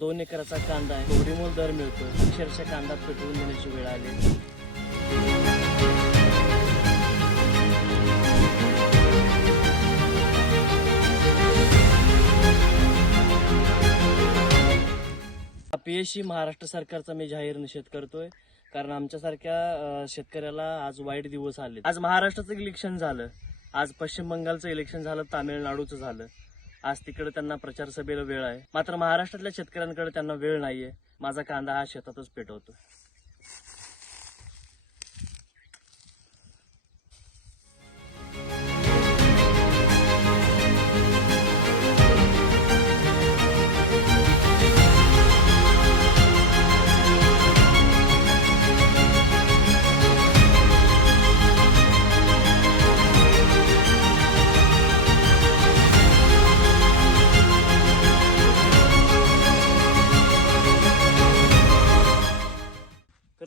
2 एकराचा कांदा आहे, कवडीमोल दर मिळतो, अक्षरशः कांदा पेटवून देण्याची वेळ आली. अपयशी महाराष्ट्र सरकारचा मी जाहीर निषेध करतोय, कारण आमच्यासारख्या शेतकऱ्याला आज वाईट दिवस आले. आज महाराष्ट्राचं इलेक्शन झालं, आज पश्चिम बंगालचं इलेक्शन झालं, तामिळनाडूचं झालं. आज तिकडे त्यांना प्रचार सभेला वेळ आहे, मात्र महाराष्ट्रातल्या शेतकऱ्यांकडे त्यांना वेळ नाहीये. माझा कांदा हा शेतातच पेटवतो.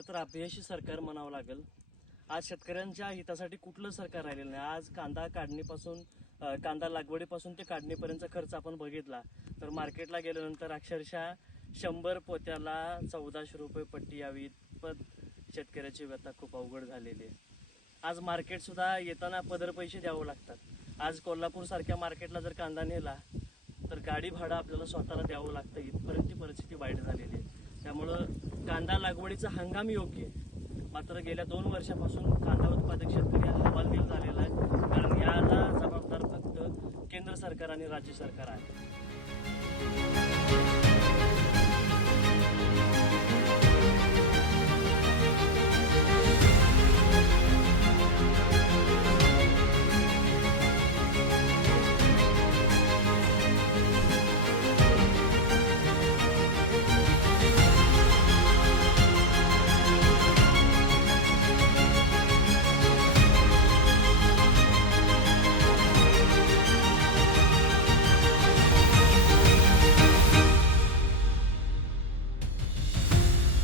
तर अपयशी सरकार म्हणावं लागेल. आज शेतकऱ्यांच्या हितासाठी कुठलं सरकार राहिलेलं नाही. आज कांदा काढणीपासून कांदा लागवडीपासून ते काढणीपर्यंतचा खर्च आपण बघितला तर मार्केटला गेल्यानंतर अक्षरशः 100 पोत्याला 1400 रुपये पट्टी यावी इतपत शेतकऱ्याची व्यथा खूप अवघड झालेली आहे. आज मार्केट सुद्धा येताना पदर पैसे द्यावं लागतात. आज कोल्हापूर सारख्या मार्केटला जर कांदा नेला तर गाडी भाडं आपल्याला स्वतःला द्यावं लागतं. इथपर्यंत परिस्थिती वाईट झालेली आहे. त्यामुळं कांदा लागवडीचा हंगाम योग्य आहे, मात्र गेल्या 2 वर्षापासून कांदा उत्पादक शेतकरी हवालदिल झालेला आहे, कारण याला जबाबदार फक्त केंद्र सरकार आणि राज्य सरकार आहे.